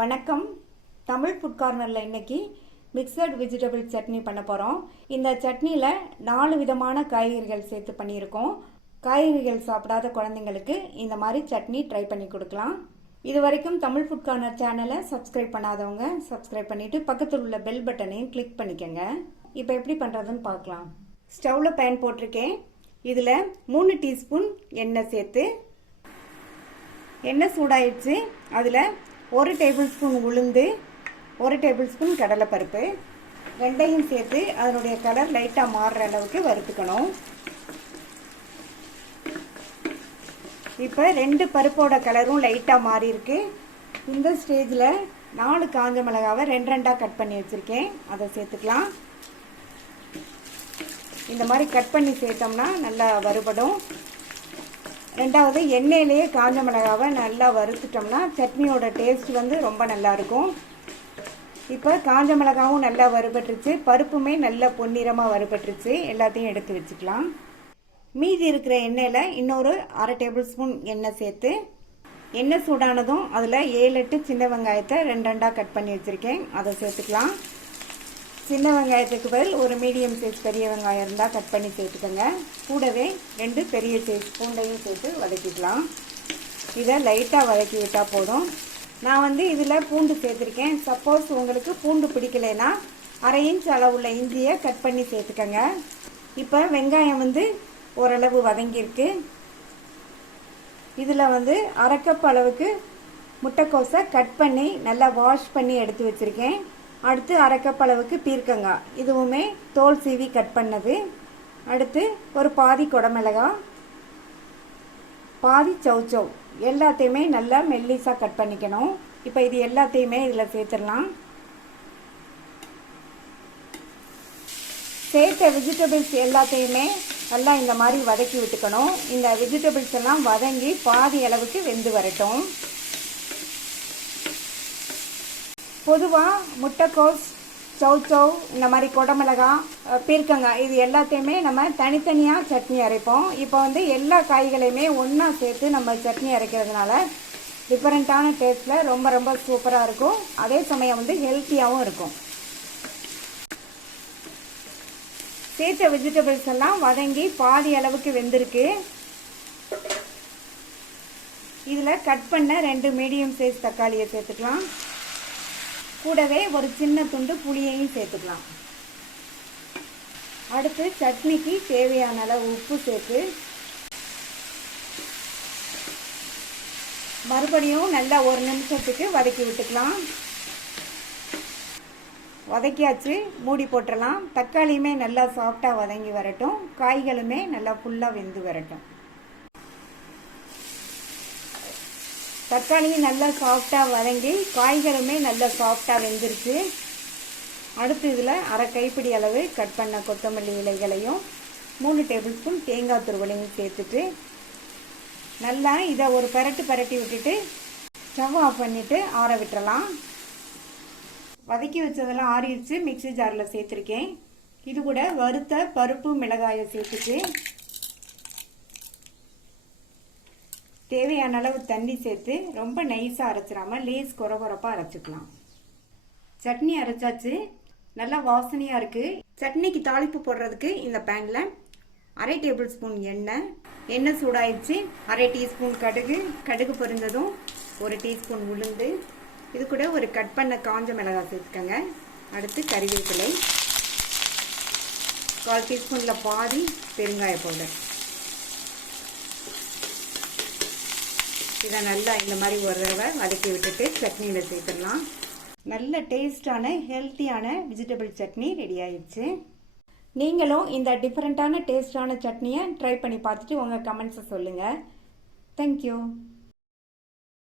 வணக்கம். தமிழ் ஃபுட் கார்னரில் இன்னைக்கு மிக்சட் வெஜிடபிள் சட்னி பண்ண போகிறோம். இந்த சட்னியில் 4 விதமான காய்கறிகள் சேர்த்து பண்ணியிருக்கோம். காய்கறிகள் சாப்பிடாத குழந்தைங்களுக்கு இந்த மாதிரி சட்னி ட்ரை பண்ணி கொடுக்கலாம். இது வரைக்கும் தமிழ் ஃபுட் கார்னர் சேனலை சப்ஸ்கிரைப் பண்ணாதவங்க சப்ஸ்கிரைப் பண்ணிவிட்டு பக்கத்தில் உள்ள பெல் பட்டனையும் கிளிக் பண்ணிக்கோங்க. இப்போ எப்படி பண்ணுறதுன்னு பார்க்கலாம். ஸ்டவ்வில் பேன் போட்டிருக்கேன். இதில் 3 டீஸ்பூன் எண்ணெய் சேர்த்து எண்ணெய் சூடாயிடுச்சு. அதில் 1 டேபிள் ஸ்பூன் உளுந்து, 1 டேபிள் ஸ்பூன் கடலைப்பருப்பு ரெண்டையும் சேர்த்து அதனுடைய கலர் லைட்டாக மாறுற அளவுக்கு வறுத்துக்கணும். இப்போ 2 பருப்போட கலரும் லைட்டாக மாறி இருக்கு. இந்த ஸ்டேஜில் 4 காஞ்ச மிளகாவை 2 கட் பண்ணி வச்சுருக்கேன், அதை சேர்த்துக்கலாம். இந்த மாதிரி கட் பண்ணி சேர்த்தோம்னா நல்லா வறுபடும். ரெண்டாவது, எண்ணெயிலேயே காஞ்ச மிளகாவை நல்லா வறுத்துட்டோம்னா சட்னியோட டேஸ்ட் ரொம்ப நல்லா இருக்கும். இப்போ காஞ்ச மிளகாவும் நல்லா வறுபட்டுருச்சு, பருப்புமே நல்லா பொன்னிறமாக வறுபட்டுருச்சு. எல்லாத்தையும் எடுத்து வச்சுக்கலாம். மீதி இருக்கிற எண்ணெயில் இன்னொரு 1/2 டேபிள் ஸ்பூன் எண்ணெய் சேர்த்து எண்ணெய் சூடானதும் அதில் 7-8 சின்ன வெங்காயத்தை 2 கட் பண்ணி வச்சுருக்கேன், அதை சேர்த்துக்கலாம். சின்ன வெங்காயத்துக்கு பதில் ஒரு மீடியம் சைஸ் பெரிய வெங்காயம் இருந்தால் கட் பண்ணி சேர்த்துக்கோங்க. கூடவே 2 பெரிய சைஸ் பூண்டையும் சேர்த்து வதக்கிக்கலாம். இதை லைட்டாக வதக்கி விட்டால் போதும். நான் இதில் பூண்டு சேர்த்துருக்கேன். சப்போஸ் உங்களுக்கு பூண்டு பிடிக்கலைன்னா 1/2 இன்ச் அளவுள்ள இஞ்சியை கட் பண்ணி சேர்த்துக்கோங்க. இப்போ வெங்காயம் ஓரளவு வதங்கியிருக்கு. இதில் 1/2 கப் அளவுக்கு முட்டைக்கோஸை கட் பண்ணி நல்லா வாஷ் பண்ணி எடுத்து வச்சுருக்கேன். அடுத்து 1/2 கப் அளவுக்கு பீர்க்கங்காய், இதுவுமே தோல் சீவி கட் பண்ணது. அடுத்து ஒரு பாதி குடமிளகாய், பாதி சவ் சவ், எல்லாத்தையுமே நல்லா மெல்லிஸாக கட் பண்ணிக்கணும். இப்போ இது எல்லாத்தையுமே இதில் சேர்த்துடலாம். சேர்த்த வெஜிடபிள்ஸ் எல்லாத்தையுமே நல்லா இந்த மாதிரி வதக்கி விட்டுக்கணும். இந்த வெஜிடபிள்ஸ் எல்லாம் வதங்கி பாதி அளவுக்கு வெந்து வரட்டும். பொதுவாக முட்டைக்கோஸ், சவ் சவ், இந்த மாதிரி குடமிளகாய், பீர்க்கங்காய், இது எல்லாத்தையுமே நம்ம தனித்தனியாக சட்னி அரைப்போம். இப்போ எல்லா காய்களையுமே ஒன்றா சேர்த்து நம்ம சட்னி அரைக்கிறதுனால டிஃப்ரெண்ட்டான டேஸ்ட்டில் ரொம்ப சூப்பராக இருக்கும். அதே சமயம் ஹெல்த்தியாகவும் இருக்கும். சேர்த்த வெஜிடபிள்ஸ் எல்லாம் வதங்கி பாதி அளவுக்கு வெந்திருக்கு. இதில் கட் பண்ண 2 மீடியம் சைஸ் தக்காளியை சேர்த்துக்கலாம். கூடவே ஒரு சின்ன துண்டு புளியையும் சேர்த்துக்கலாம். அடுத்து சட்னிக்கு தேவையான அளவு உப்பு சேர்த்து மறுபடியும் நல்லா 1 நிமிஷத்துக்கு வதக்கி விட்டுக்கலாம். வதக்கியாச்சு, மூடி போட்டுடலாம். தக்காளியுமே நல்லா சாஃப்டாக வதங்கி வரட்டும், காய்களுமே நல்லா ஃபுல்லாக வெந்து வரட்டும். தக்காளியும் நல்லா சாஃப்டாக வதங்கி காய்களுமே நல்லா சாஃப்டாக வெந்துருச்சு. அடுத்து இதில் 1/2 கைப்பிடி அளவு கட் பண்ண கொத்தமல்லி இலைகளையும் 3 டேபிள் ஸ்பூன் தேங்காய் துருவலையும் சேர்த்துட்டு நல்லா இதை ஒரு பரட்டி விட்டுட்டு ஸ்டவ் ஆஃப் பண்ணிவிட்டு ஆற விட்டுறலாம். வதக்கி வச்சதெல்லாம் ஆறிடுச்சு, மிக்ஸி ஜாரில் சேர்த்துருக்கேன். இது கூட வறுத்த பருப்பு மிளகாயை சேர்த்துட்டு தேவையான அளவு தண்ணி சேர்த்து ரொம்ப நைஸாக அரைச்சிடாமல் லேஸ் கொரப்பாக அரைச்சிக்கலாம். சட்னி அரைச்சாச்சு, நல்லா வாசனையாக இருக்குது. சட்னிக்கு தாளிப்பு போடுறதுக்கு இந்த பேனில் 1/2 டேபிள் ஸ்பூன் எண்ணெய் சூடாயிடுச்சு. 1/2 டீஸ்பூன் கடுகு பொரிஞ்சதும் 1 டீஸ்பூன் உளுந்து, இது கூட ஒரு கட் பண்ண காஞ்ச மிளகாய் சேர்த்துக்கோங்க. அடுத்து கறிவேப்பிலை, 1/4 டீஸ்பூனில் பாதி பெருங்காய பவுடர். இதை நல்லா இந்த மாதிரி ஒரு தடவை வதக்கி விட்டுட்டு சட்னியில் சேர்த்துடலாம். நல்ல டேஸ்டான ஹெல்த்தியான வெஜிடபிள் சட்னி ரெடி ஆயிடுச்சு. நீங்களும் இந்த டிஃப்ரெண்ட்டான டேஸ்டான சட்னியை ட்ரை பண்ணி பார்த்துட்டு உங்கள் கமெண்ட்ஸை சொல்லுங்கள். தேங்க்யூ.